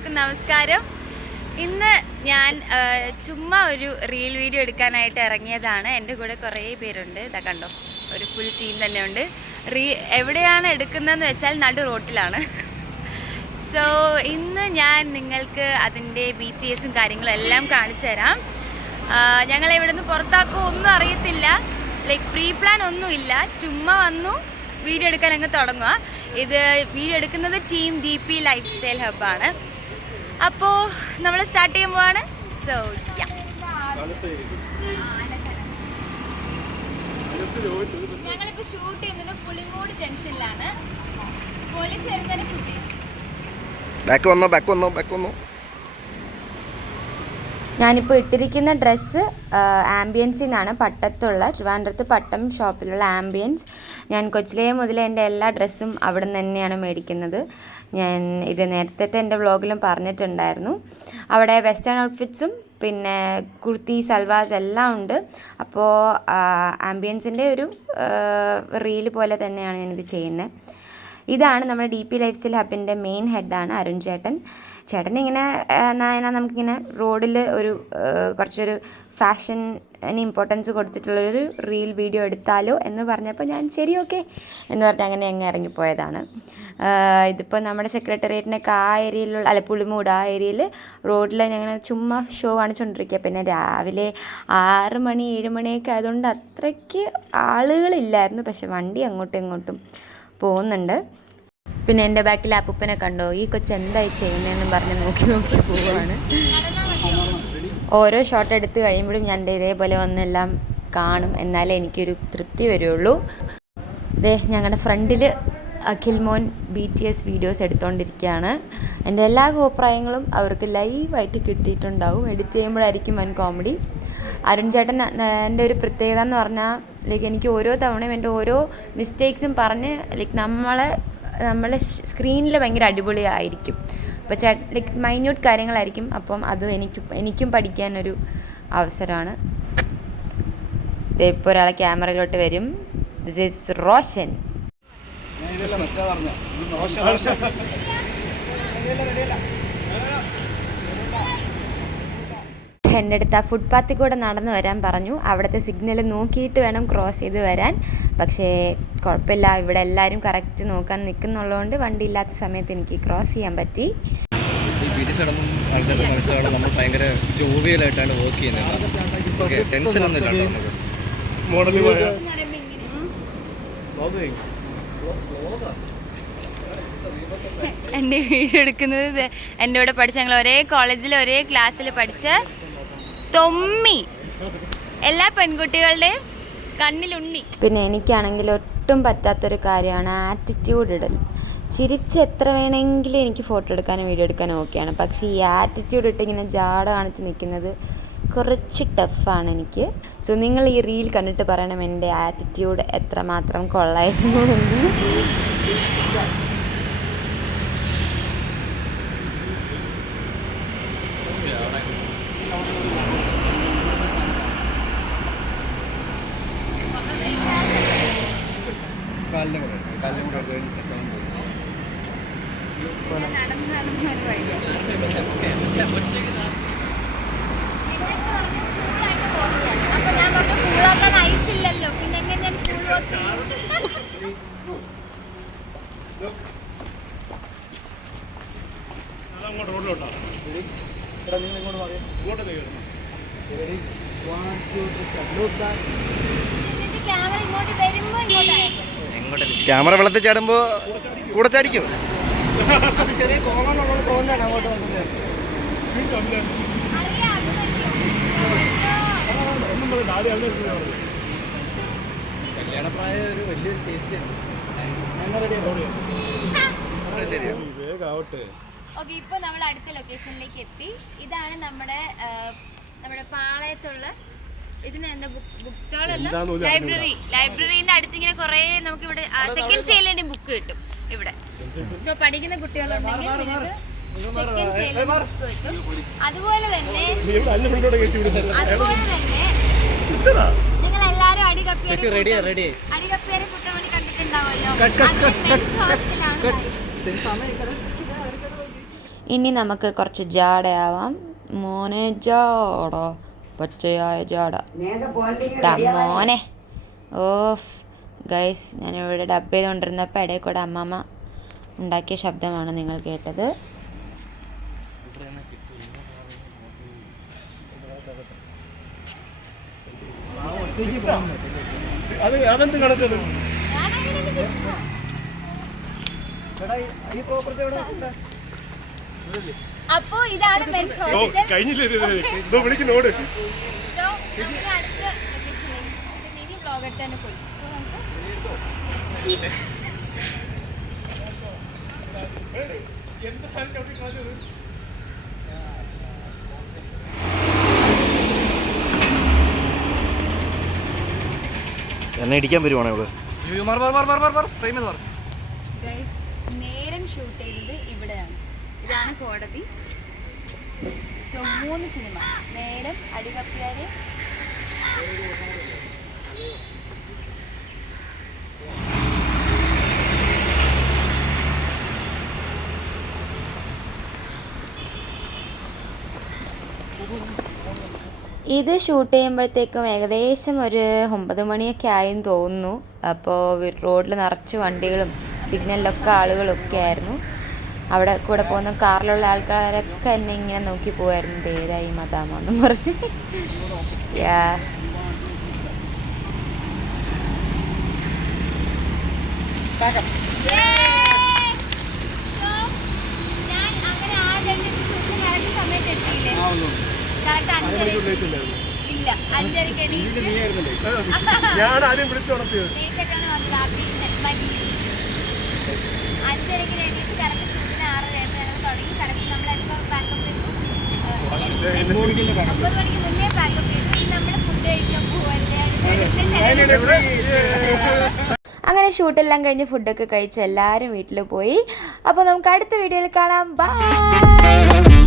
എല്ലാവർക്കും നമസ്കാരം. ഇന്ന് ഞാൻ ചുമ്മാ ഒരു റീൽ വീഡിയോ എടുക്കാനായിട്ട് ഇറങ്ങിയതാണ്. എൻ്റെ കൂടെ കുറേ പേരുണ്ട്. ഇതാ കണ്ടോ, ഒരു ഫുൾ ടീം തന്നെ ഉണ്ട്. എവിടെയാണ് എടുക്കുന്നതെന്ന് വെച്ചാൽ നടു റോട്ടിലാണ്. സോ ഇന്ന് ഞാൻ നിങ്ങൾക്ക് അതിൻ്റെ BTSും കാര്യങ്ങളും എല്ലാം കാണിച്ചു തരാം. ഞങ്ങൾ ഇവിടെ നിന്ന് പുറത്താക്കുമോ ഒന്നും അറിയത്തില്ല. പ്രീ പ്ലാൻ ഒന്നുമില്ല, ചുമ്മാ വന്നു വീഡിയോ എടുക്കാൻ അങ്ങ് തുടങ്ങുക. ഇത് വീഡിയോ എടുക്കുന്നത് ടീം DP ലൈഫ് സ്റ്റൈൽ ഹബ്ബാണ്. അപ്പോൾ നമ്മൾ സ്റ്റാർട്ട് ചെയ്യാൻ പോവാണ്. സോ ഞങ്ങളിപ്പോൾ ഷൂട്ട് ചെയ്യുന്നത് പുളിമൂട് ജംഗ്ഷനിലാണ്. പോലീസ് വരുന്നതിന് ഷൂട്ട് ചെയ്യും. ഞാനിപ്പോൾ ഇട്ടിരിക്കുന്ന ഡ്രസ്സ് ആംബിയൻസിൽ നിന്നാണ്, പട്ടത്തുള്ള ട്രിവാൻഡ്രത്ത് പട്ടം ഷോപ്പിലുള്ള ആംബിയൻസ്. ഞാൻ കൊച്ചിലേ മുതലേ എൻ്റെ എല്ലാ ഡ്രസ്സും അവിടെ നിന്ന് തന്നെയാണ് മേടിക്കുന്നത്. ഞാൻ ഇത് നേരത്തെ എൻ്റെ വ്ളോഗിലും പറഞ്ഞിട്ടുണ്ടായിരുന്നു. അവിടെ വെസ്റ്റേൺ ഔട്ട്ഫിറ്റ്സും പിന്നെ കുർത്തി സൽവാസ് എല്ലാം ഉണ്ട്. അപ്പോൾ ആംബിയൻസിൻ്റെ ഒരു റീല് പോലെ തന്നെയാണ് ഞാനിത് ചെയ്യുന്നത്. ഇതാണ് നമ്മുടെ DP ലൈഫ് സ്റ്റൈൽ ഹബിൻ്റെ മെയിൻ ഹെഡാണ് അരുൺ ചേട്ടൻ. ചേട്ടനിങ്ങനെ നമുക്കിങ്ങനെ റോഡിൽ ഒരു കുറച്ചൊരു ഫാഷന് ഇമ്പോർട്ടൻസ് കൊടുത്തിട്ടുള്ളൊരു റീൽ വീഡിയോ എടുത്താലോ എന്ന് പറഞ്ഞപ്പോൾ ഞാൻ ശരി ഓക്കെ എന്ന് പറഞ്ഞ് അങ്ങനെ അങ്ങ് ഇറങ്ങിപ്പോയതാണ്. ഇതിപ്പോൾ നമ്മുടെ സെക്രട്ടേറിയറ്റിനൊക്കെ ആ ഏരിയയിലുള്ള പുളിമൂട് ആ ഏരിയയിൽ റോഡിൽ ഞങ്ങൾ ചുമ്മാ ഷോ കാണിച്ചുകൊണ്ടിരിക്കുക. പിന്നെ രാവിലെ 6 മണി 7 മണിയൊക്കെ ആയതുകൊണ്ട് അത്രയ്ക്ക് ആളുകളില്ലായിരുന്നു. പക്ഷെ വണ്ടി അങ്ങോട്ടും ഇങ്ങോട്ടും പോകുന്നുണ്ട്. പിന്നെ എൻ്റെ ബാക്കിൽ അപ്പൂപ്പനെ കണ്ടോ, ഈ കൊച്ച് എന്തായി ചെയ്യുന്നതെന്ന് പറഞ്ഞ് നോക്കി പോവുകയാണ്. ഓരോ ഷോട്ട് എടുത്ത് കഴിയുമ്പോഴും ഞാൻ ഇതേപോലെ വന്നെല്ലാം കാണും, എന്നാലേ എനിക്കൊരു തൃപ്തി വരുള്ളൂ. ഞങ്ങളുടെ ഫ്രണ്ടിൽ അഖിൽ മോൻ BTS വീഡിയോസ് എടുത്തുകൊണ്ടിരിക്കുകയാണ്. എൻ്റെ എല്ലാ അഭിപ്രായങ്ങളും അവർക്ക് ലൈവായിട്ട് കിട്ടിയിട്ടുണ്ടാവും. എഡിറ്റ് ചെയ്യുമ്പോഴായിരിക്കും വൻ കോമഡി. അരുൺ ചേട്ടൻ എൻ്റെ ഒരു പ്രത്യേകത എന്ന് പറഞ്ഞാൽ എനിക്ക് ഓരോ തവണയും എൻ്റെ ഓരോ മിസ്റ്റേക്സും പറഞ്ഞ് നമ്മളെ സ്ക്രീനിൽ ഭയങ്കര അടിപൊളിയായിരിക്കും. അപ്പോൾ മൈന്യൂട്ട് കാര്യങ്ങളായിരിക്കും. അപ്പം അത് എനിക്കും പഠിക്കാനൊരു അവസരമാണ്. ഇപ്പോൾ ഒരാളെ ക്യാമറയിലോട്ട് വരും. This is Roshan. എൻ്റെ അടുത്ത് ആ ഫുട്പാത്തിൽ കൂടെ നടന്നു വരാൻ പറഞ്ഞു. അവിടുത്തെ സിഗ്നൽ നോക്കിയിട്ട് വേണം ക്രോസ് ചെയ്ത് വരാൻ. പക്ഷേ കുഴപ്പമില്ല, ഇവിടെ എല്ലാവരും കറക്റ്റ് നോക്കാൻ നിൽക്കുന്നുള്ളതുകൊണ്ട് വണ്ടി ഇല്ലാത്ത സമയത്ത് എനിക്ക് ക്രോസ് ചെയ്യാൻ പറ്റി. നമ്മൾ ഭയങ്കര ജോവിയലായിട്ടാണ് വർക്ക് ചെയ്യുന്നത്. ടെൻഷൻ ഒന്നുമില്ല. എൻ്റെ വീഡിയോ എടുക്കുന്നത് എൻ്റെ കൂടെ പഠിച്ച, ഞങ്ങൾ ഒരേ കോളേജിൽ ഒരേ ക്ലാസ്സിൽ പഠിച്ച തൊമ്മി, എല്ലാ പെൺകുട്ടികളുടെയും കണ്ണിലുണ്ണി. പിന്നെ എനിക്കാണെങ്കിൽ ഒട്ടും പറ്റാത്തൊരു കാര്യമാണ് ആറ്റിറ്റ്യൂഡ് ഇടൽ. ചിരിച്ച് എത്ര വേണമെങ്കിലും എനിക്ക് ഫോട്ടോ എടുക്കാനും വീഡിയോ എടുക്കാനും ഓക്കെയാണ്. പക്ഷേ ഈ ആറ്റിറ്റ്യൂഡ് ഇട്ട് ഇങ്ങനെ ജാട കാണിച്ച് നിൽക്കുന്നത് കുറച്ച് ടഫാണ് എനിക്ക്. സോ നിങ്ങൾ ഈ റീൽ കണ്ടിട്ട് പറയണം എൻ്റെ ആറ്റിറ്റ്യൂഡ് എത്രമാത്രം കൊള്ളായിരുന്നു എന്ന്. അപ്പൊ ഞാൻ പറഞ്ഞു കൂളാക്കാൻ ഐസ് ഇല്ലല്ലോ, പിന്നെ എങ്ങനെ ഞാൻ കൂളാക്കി. ക്യാമറ ഇങ്ങോട്ട് വരുമ്പോ ക്യാമറ വെള്ളത്തിൽ ചാടുമ്പോ കൂടെ ചാടിക്കും. അത് ചെറിയ കോണമെന്നുള്ളത് തോന്നാണ് അങ്ങോട്ട് വന്നത്. കല്യാണപ്രായ ഒരു വലിയൊരു ചേച്ചിയാണ്. ഓക്കെ, ഇപ്പൊ നമ്മൾ അടുത്ത ലൊക്കേഷനിലേക്ക് എത്തി. ഇതാണ് നമ്മുടെ പാളയത്തുള്ള ഇതിനെന്താ ബുക്ക് സ്റ്റാൾ അല്ല, ലൈബ്രറീന്റെ അടുത്ത് ഇങ്ങനെ കുറെ നമുക്ക് ഇവിടെ സെക്കൻഡ് സെയിലിന്റെ ബുക്ക് കിട്ടും ഇവിടെ. സോ പഠിക്കുന്ന കുട്ടികളുണ്ടെങ്കിൽ നിങ്ങൾക്ക് സെക്കൻഡ് സെയിലിന്റെ ബുക്ക് കിട്ടും. അതുപോലെ തന്നെ നിങ്ങൾ എല്ലാരും അടികപ്പിയേരെ കുട്ടമണി കണ്ടിട്ടുണ്ടാവുമല്ലോ. ഇനി നമുക്ക് കുറച്ച് ജാടയാവാം. മോനെ ജാട, പച്ചയായ ജാട മോനെ. ഓഫ് ഗൈസ്, ഞാനിവിടെ ഡബ് ചെയ്തുകൊണ്ടിരുന്നപ്പോൾ ഇടയിൽ കൂടെ അമ്മമ്മ ഉണ്ടാക്കിയ ശബ്ദമാണ് നിങ്ങൾ കേട്ടത്. അപ്പോ ഇതാണ് മെൻസ് ഹോസ്റ്റൽ. കഴിഞ്ഞില്ലേ ഇതോ വിളിക്കുന്നോട്. സോ നമുക്ക് അടുത്ത ലൊക്കേഷനിലേക്ക് ഇനി വ്ലോഗ് എടുത്ത് തന്നെ പോയി. സോ നമുക്ക് എന്നെ ഇടിക്കാൻ വരുവാണോ ഇവിടെ? ഗൈസ്, നേരം ഷൂട്ട് ചെയ്തത് ഇവിടെയാണ്. ഇതാണ് കോടതി. സോ 3 സിനിമ: നേരം, അടികപ്പിയാര്, ഇത് ഷൂട്ട് ചെയ്യുമ്പോഴത്തേക്കും ഏകദേശം ഒരു 9 മണിയൊക്കെ ആയെന്ന് തോന്നുന്നു. അപ്പോൾ റോഡിൽ നിറച്ച് വണ്ടികളും സിഗ്നലിലൊക്കെ ആളുകളൊക്കെ ആയിരുന്നു. അവിടെ കൂടെ പോകുന്ന കാറിലുള്ള ആൾക്കാരൊക്കെ എന്നെ ഇങ്ങനെ നോക്കി പോകായിരുന്നു, ഏതായി മതാമെന്ന് പറഞ്ഞ്. യാ, ഞാൻ അങ്ങനെ ആ രംഗത്ത് ഷൂട്ടിന് കറക്റ്റ് സമയത്ത് എത്തിയില്ലേ? കറക്റ്റ് 5:30 ഇല്ല, 5:30 എണീറ്റ് ഞാൻ ആദ്യം വിളിച്ചുണർത്തിയത്. ലേറ്റായിട്ടാണ് വന്നത്. 5:30 എണീറ്റ് കറക്റ്റ് ഷൂട്ടിന് 6:30 ഞങ്ങൾ തുടങ്ങി. കറക്റ്റ് നമ്മളെപ്പോൾ പാക്കപ്പ് ചെയ്തു? 9 മണിക്ക് മുന്നേ പാക്കപ്പ് ചെയ്തു. ഇനി നമ്മൾ ഫുഡ് കഴിക്കാൻ പോവല്ലേ? അങ്ങനെ ഷൂട്ടെല്ലാം കഴിഞ്ഞ് ഫുഡൊക്കെ കഴിച്ച് എല്ലാവരും വീട്ടിൽ പോയി. അപ്പോൾ നമുക്ക് അടുത്ത വീഡിയോയിൽ കാണാം. ബൈ.